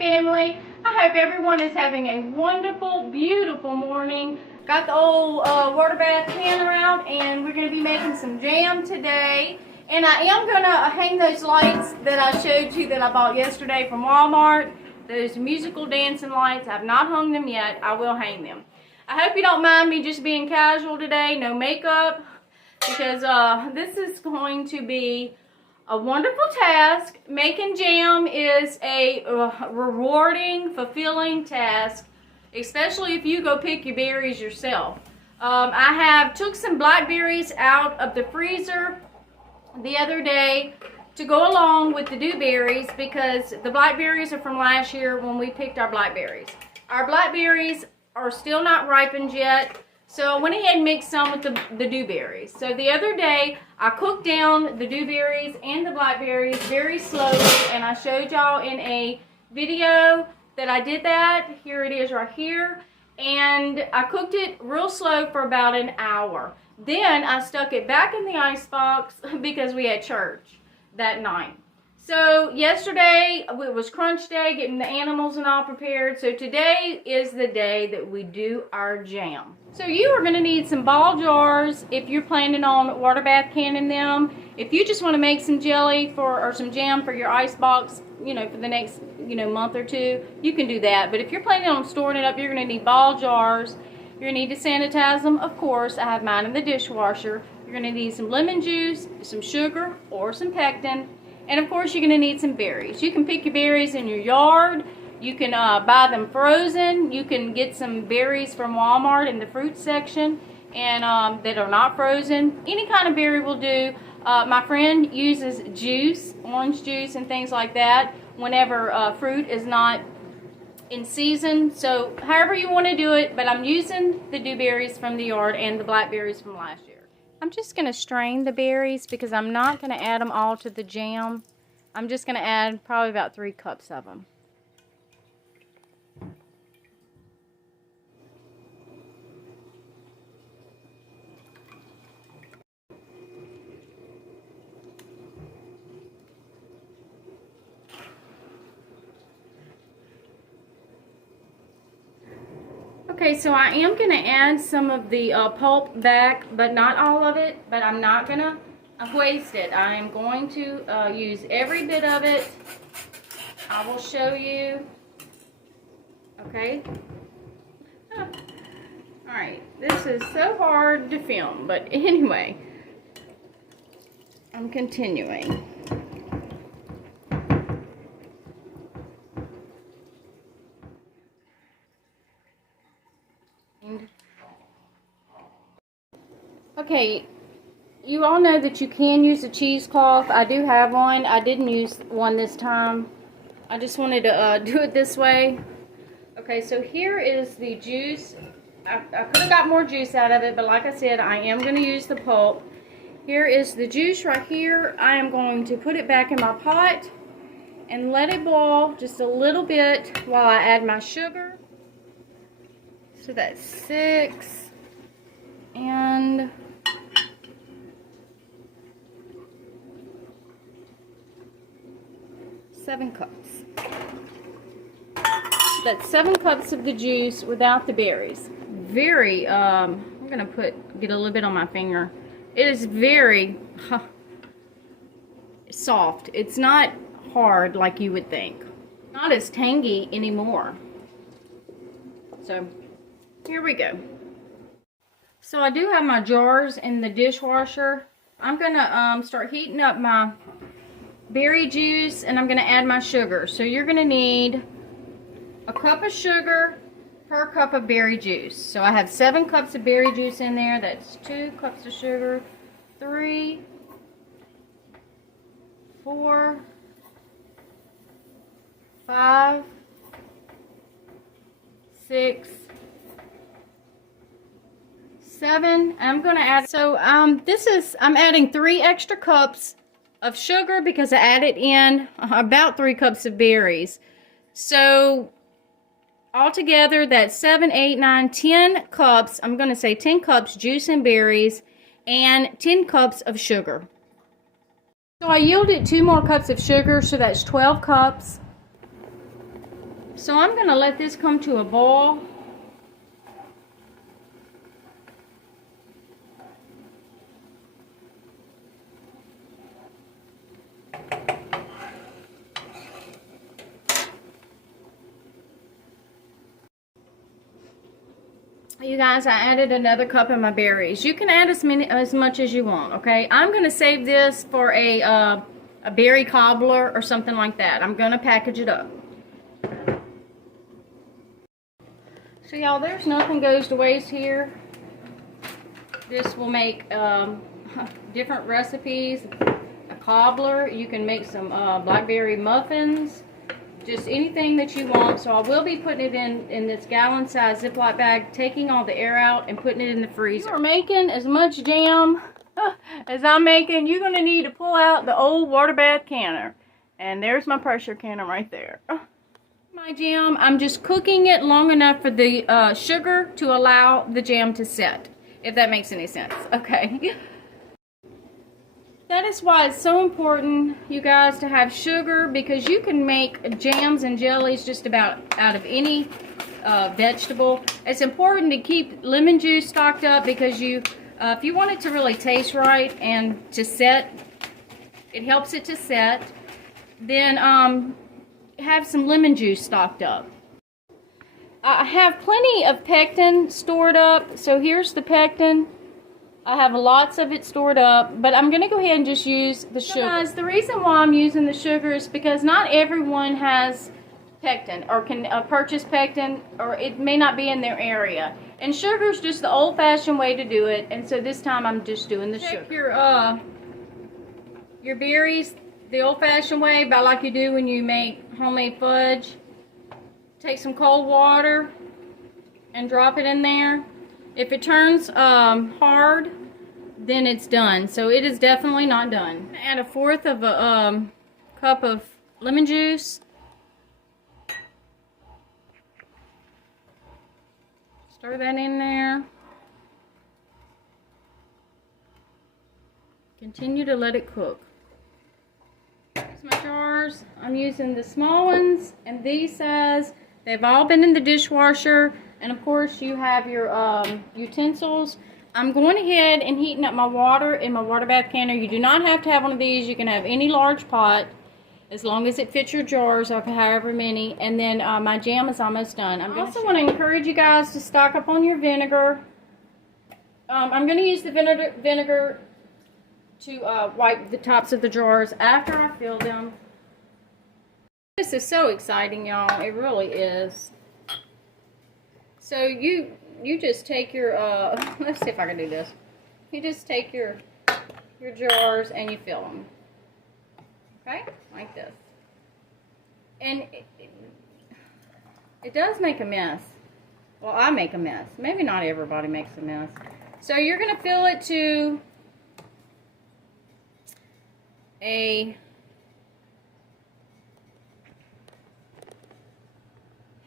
family. I hope everyone is having a wonderful, beautiful morning. Got the old water bath canner out, and we're going to be making some jam today. And I am going to hang those lights that I showed you that I bought yesterday from Walmart. Those musical dancing lights. I have not hung them yet. I will hang them. I hope you don't mind me just being casual today. No makeup. Because this is going to be a wonderful task. Making jam is a rewarding, fulfilling task, especially if you go pick your berries yourself. I took some blackberries out of the freezer the other day to go along with the dewberries because the blackberries are from last year when we picked our blackberries. Our blackberries are still not ripened yet. So I went ahead and mixed some with the dewberries. So the other day, I cooked down the dewberries and the blackberries very slowly, and I showed y'all in a video that I did that. Here it is right here. And I cooked it real slow for about an hour. Then I stuck it back in the icebox because we had church that night. So yesterday, it was crunch day, getting the animals and all prepared. So today is the day that we do our jam. So you are going to need some ball jars if you're planning on water bath canning them. If you just want to make some jelly or some jam for your ice box, for the next, month or two, you can do that. But if you're planning on storing it up, you're going to need ball jars. You're going to need to sanitize them. Of course, I have mine in the dishwasher. You're going to need some lemon juice, some sugar, or some pectin. And of course, you're going to need some berries. You can pick your berries in your yard. You can buy them frozen. You can get some berries from Walmart in the fruit section and that are not frozen. Any kind of berry will do. My friend uses juice, orange juice and things like that whenever fruit is not in season. So however you want to do it, but I'm using the dewberries from the yard and the blackberries from last year. I'm just going to strain the berries because I'm not going to add them all to the jam. I'm just going to add probably about 3 cups of them. Okay, so I am going to add some of the pulp back, but not all of it, but I'm not going to waste it. I am going to use every bit of it. I will show you. Okay. Alright, this is so hard to film, but anyway, I'm continuing. Okay, you all know that you can use a cheesecloth. I do have one. I didn't use one this time. I just wanted to do it this way. Okay, so here is the juice. I could have got more juice out of it, but like I said, I am going to use the pulp. Here is the juice right here. I am going to put it back in my pot and let it boil just a little bit while I add my sugar. So that's 6 and 7 cups. That's 7 cups of the juice without the berries. Very, I'm gonna get a little bit on my finger. It is very soft. It's not hard like you would think. Not as tangy anymore. So here we go. So I do have my jars in the dishwasher. I'm gonna start heating up my berry juice, and I'm going to add my sugar. So you're going to need a cup of sugar per cup of berry juice. So I have 7 cups of berry juice in there. That's 2 cups of sugar, 3, 4, 5, 6, 7. I'm going to add, so I'm adding 3 extra cups of sugar because I added in about 3 cups of berries. So altogether that's 7, 8, 9, 10 cups. I'm going to say 10 cups juice and berries and 10 cups of sugar. So I yielded 2 more cups of sugar, so that's 12 cups. So I'm going to let this come to a boil. You guys, I added another cup of my berries. You can add as much as you want, okay? I'm going to save this for a berry cobbler or something like that. I'm going to package it up. So y'all, there's nothing goes to waste here. This will make different recipes. A cobbler. You can make some blackberry muffins. Just anything that you want. So I will be putting it in this gallon-sized Ziploc bag, taking all the air out and putting it in the freezer. If you are making as much jam as I'm making, you're going to need to pull out the old water bath canner. And there's my pressure canner right there. My jam, I'm just cooking it long enough for the sugar to allow the jam to set, if that makes any sense. Okay. That is why it's so important, you guys, to have sugar, because you can make jams and jellies just about out of any vegetable. It's important to keep lemon juice stocked up because if you want it to really taste right and to set, it helps it to set, then have some lemon juice stocked up. I have plenty of pectin stored up, so here's the pectin. I have lots of it stored up, but I'm going to go ahead and just use the sugar. Guys, the reason why I'm using the sugar is because not everyone has pectin or can purchase pectin, or it may not be in their area. And sugar is just the old-fashioned way to do it, and so this time I'm just doing the sugar. Take your berries the old-fashioned way, about like you do when you make homemade fudge. Take some cold water and drop it in there. If it turns hard, then it's done. So it is definitely not done. Add 1/4 of a cup of lemon juice. Stir that in there. Continue to let it cook. Here's my jars. I'm using the small ones and these size. They've all been in the dishwasher. And of course you have your utensils. I'm going ahead and heating up my water in my water bath canner. You do not have to have one of these. You can have any large pot as long as it fits your jars of however many. And then my jam is almost done. I also want to encourage you guys to stock up on your vinegar. I'm going to use the vinegar to wipe the tops of the jars after I fill them. This is so exciting, y'all. It really is. So you just take your let's see if I can do this. You just take your jars and you fill them. Okay, like this. And it does make a mess. Well, I make a mess. Maybe not everybody makes a mess. So you're gonna fill it to a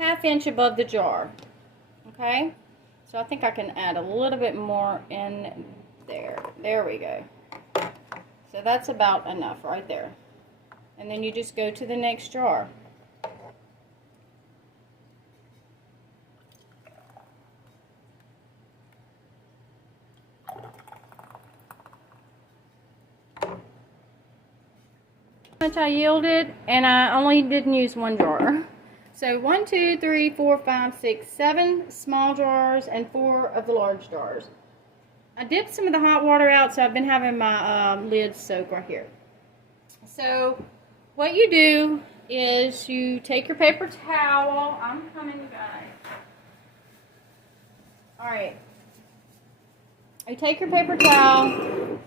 ½ inch above the jar. Okay, so I think I can add a little bit more in there. There we go. So that's about enough right there. And then you just go to the next jar. How much I yielded, and I only didn't use one jar. So 1, 2, 3, 4, 5, 6, 7 small jars and 4 of the large jars. I dipped some of the hot water out, so I've been having my lids soak right here. So what you do is you take your paper towel. I'm coming, you guys. Alright. You take your paper towel.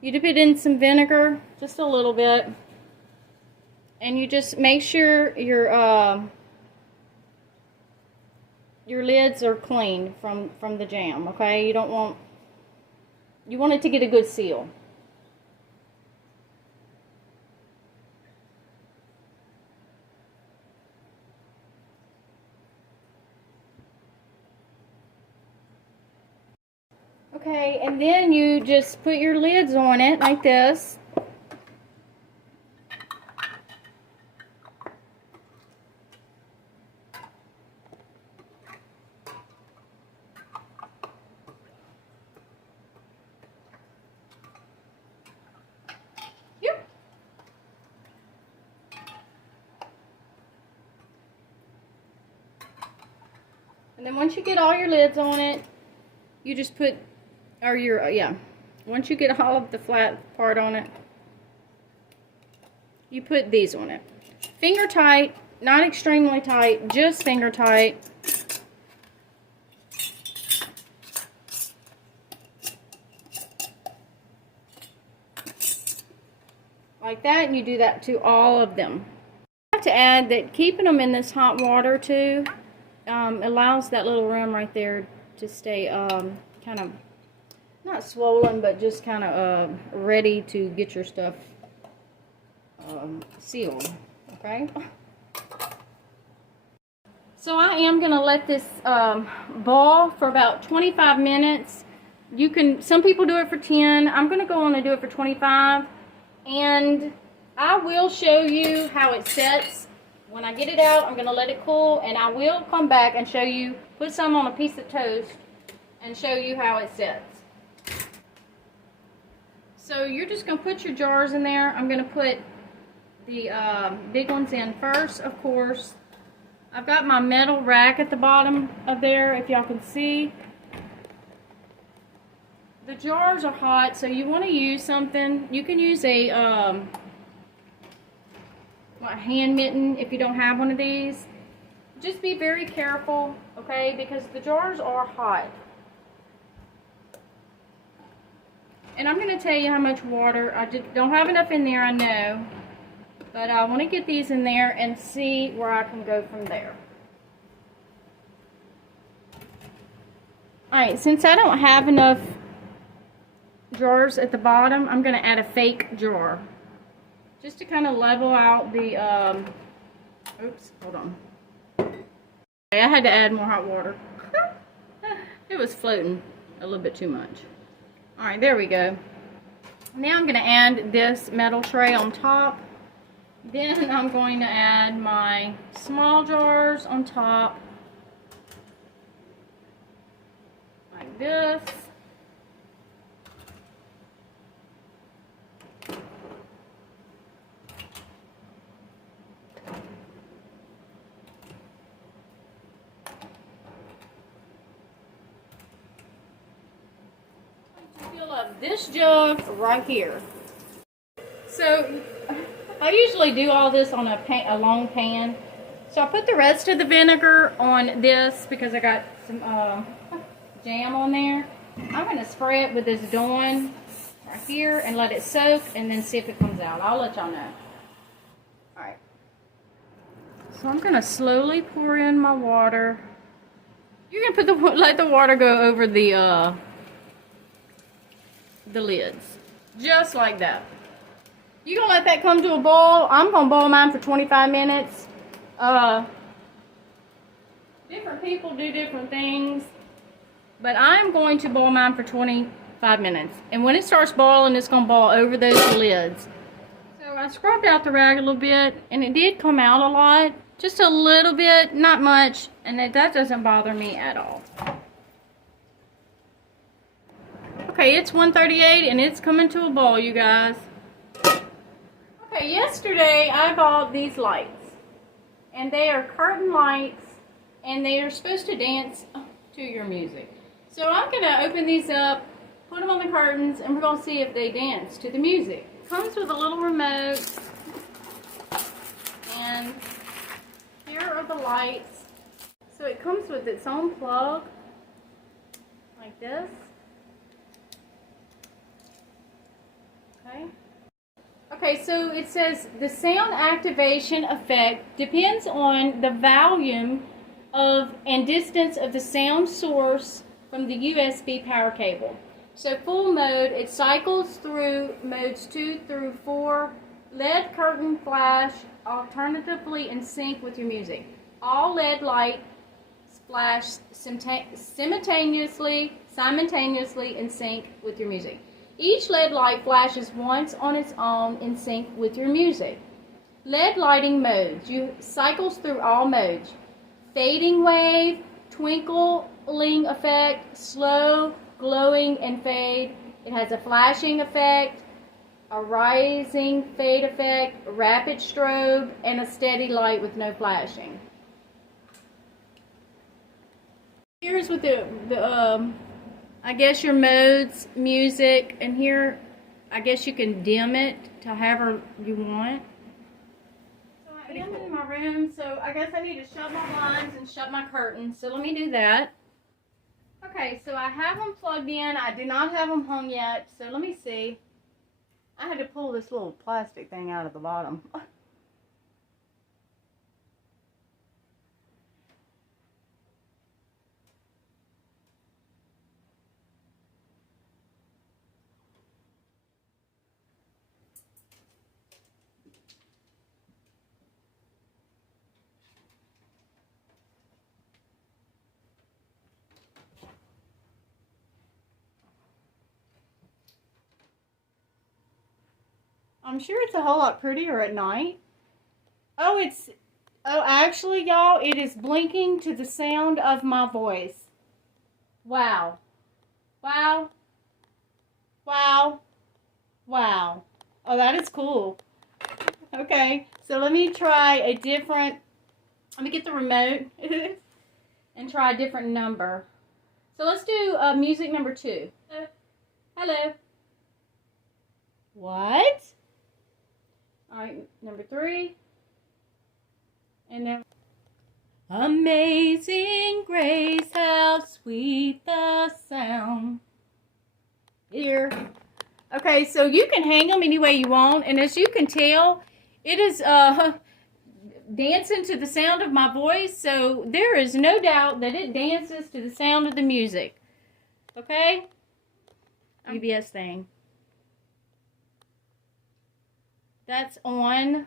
You dip it in some vinegar, just a little bit. And you just make sure your lids are clean from the jam, okay? You want it to get a good seal. Okay, and then you just put your lids on it like this. And then once you get all your lids on it, you just put, or your, once you get all of the flat part on it, you put these on it. Finger tight, not extremely tight, just finger tight. Like that, and you do that to all of them. I have to add that keeping them in this hot water too allows that little rim right there to stay kind of not swollen, but just kind of ready to get your stuff sealed. Okay. So I am gonna let this boil for about 25 minutes. You can. Some people do it for 10. I'm gonna go on and do it for 25. And I will show you how it sets. When I get it out, I'm going to let it cool, and I will come back and show you, put some on a piece of toast, and show you how it sets. So you're just going to put your jars in there. I'm going to put the big ones in first, of course. I've got my metal rack at the bottom of there, if y'all can see. The jars are hot, so you want to use something. You can use a hand mitten if you don't have one of these. Just be very careful, okay, because the jars are hot. And I'm going to tell you how much water. I don't have enough in there, I know. But I want to get these in there and see where I can go from there. Alright, since I don't have enough jars at the bottom, I'm going to add a fake jar just to kind of level out the oops, hold on. Okay, I had to add more hot water. It was floating a little bit too much. Alright, there we go. Now I'm going to add this metal tray on top. Then I'm going to add my small jars on top like this. Fill up this jug right here. So I usually do all this on a long pan. So I put the rest of the vinegar on this because I got some jam on there. I'm going to spray it with this Dawn right here and let it soak and then see if it comes out. I'll let y'all know. Alright. So I'm going to slowly pour in my water. You're going to let the water go over the lids. Just like that. You're going to let that come to a boil. I'm going to boil mine for 25 minutes. Different people do different things. But I'm going to boil mine for 25 minutes. And when it starts boiling, it's going to boil over those lids. So I scrubbed out the rag a little bit. And it did come out a lot. Just a little bit. Not much. And that doesn't bother me at all. Okay, it's 1:38 and it's coming to a boil, you guys. Okay, yesterday I bought these lights, and they are curtain lights, and they are supposed to dance to your music. So I'm going to open these up, put them on the curtains, and we're going to see if they dance to the music. It comes with a little remote, and here are the lights. So it comes with its own plug, like this. Okay. Okay, so it says the sound activation effect depends on the volume of and distance of the sound source from the USB power cable. So full mode, it cycles through modes 2 through 4. LED curtain flash alternatively in sync with your music. All LED lights flash simultaneously in sync with your music. Each LED light flashes once on its own in sync with your music. LED lighting modes. You cycles through all modes. Fading wave, twinkling effect, slow, glowing, and fade. It has a flashing effect, a rising fade effect, rapid strobe, and a steady light with no flashing. Here's with I guess your modes, music, and here, I guess you can dim it to however you want. So I am in my room, so I guess I need to shut my blinds and shut my curtains. So let me do that. Okay, so I have them plugged in. I do not have them hung yet, so let me see. I had to pull this little plastic thing out of the bottom. I'm sure it's a whole lot prettier at night. Oh, actually, y'all, it is blinking to the sound of my voice. Wow. Wow. Wow. Wow. Oh, that is cool. Okay, so let me try a different, let me get the remote and try a different number. So let's do music number 2. Hello. What? All right, number 3. And then, Amazing Grace, how sweet the sound. Here. Okay, so you can hang them any way you want, and as you can tell, it is dancing to the sound of my voice, so there is no doubt that it dances to the sound of the music. Okay? UBS thing. That's on.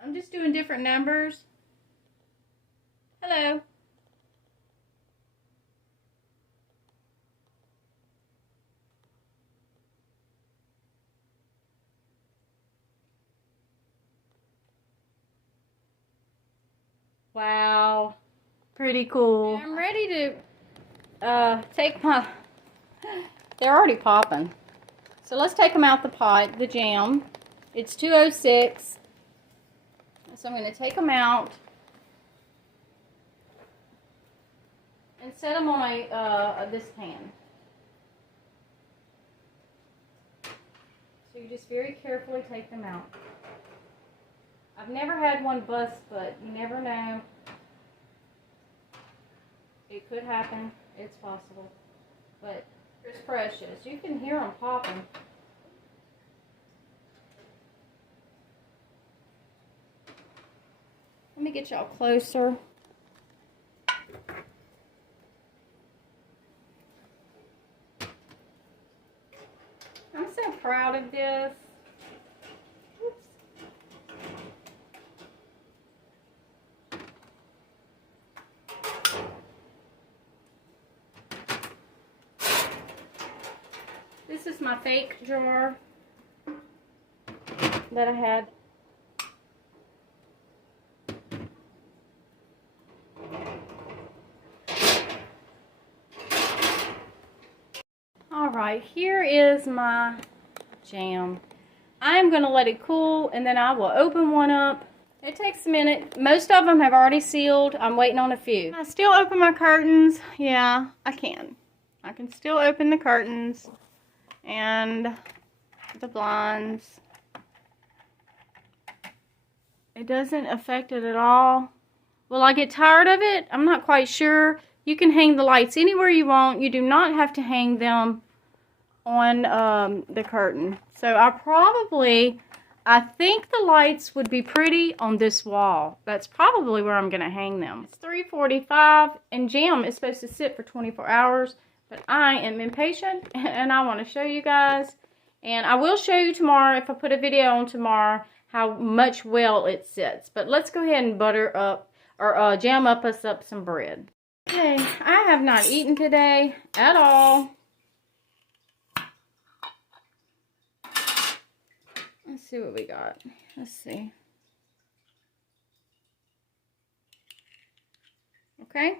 I'm just doing different numbers. Hello. Wow. Pretty cool. I'm ready to take my, they're already popping. So let's take them out the pot, the jam. It's 206. So I'm going to take them out and set them on my this pan. So you just very carefully take them out. I've never had one bust, but you never know. It could happen. It's possible. But it's precious. You can hear them popping. Let me get y'all closer. I'm so proud of this. Oops. This is my fake jar that I had. Alright, here is my jam. I'm going to let it cool and then I will open one up. It takes a minute. Most of them have already sealed. I'm waiting on a few. I still open my curtains. Yeah, I can. I can still open the curtains and the blinds. It doesn't affect it at all. Will I get tired of it? I'm not quite sure. You can hang the lights anywhere you want. You do not have to hang them on the curtain. So I think the lights would be pretty on this wall. That's probably where I'm going to hang them. It's 3:45 and jam is supposed to sit for 24 hours. But I am impatient and I want to show you guys. And I will show you tomorrow, if I put a video on tomorrow, how much well it sits. But let's go ahead and butter up or jam up some bread. Okay, I have not eaten today at all. Let's see what we got. Let's see. Okay.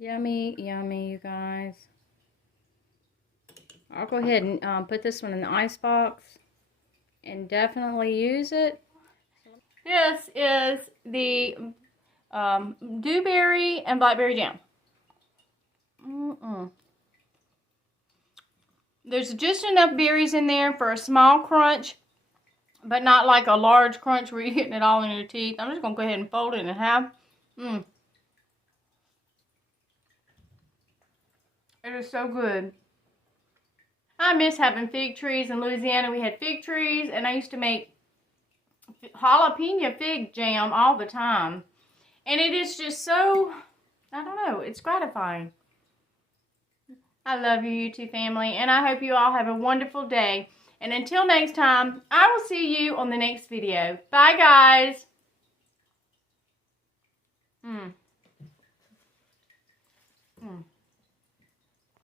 Yummy, yummy, you guys. I'll go ahead and put this one in the ice box and definitely use it. This is the dewberry and blackberry jam. There's just enough berries in there for a small crunch, but not like a large crunch where you're getting it all in your teeth. I'm just going to go ahead and fold it in half. It is so good. I miss having fig trees in Louisiana. We had fig trees, and I used to make jalapeno fig jam all the time. And it is just so, I don't know, it's gratifying. I love you, YouTube family, and I hope you all have a wonderful day. And until next time, I will see you on the next video. Bye, guys.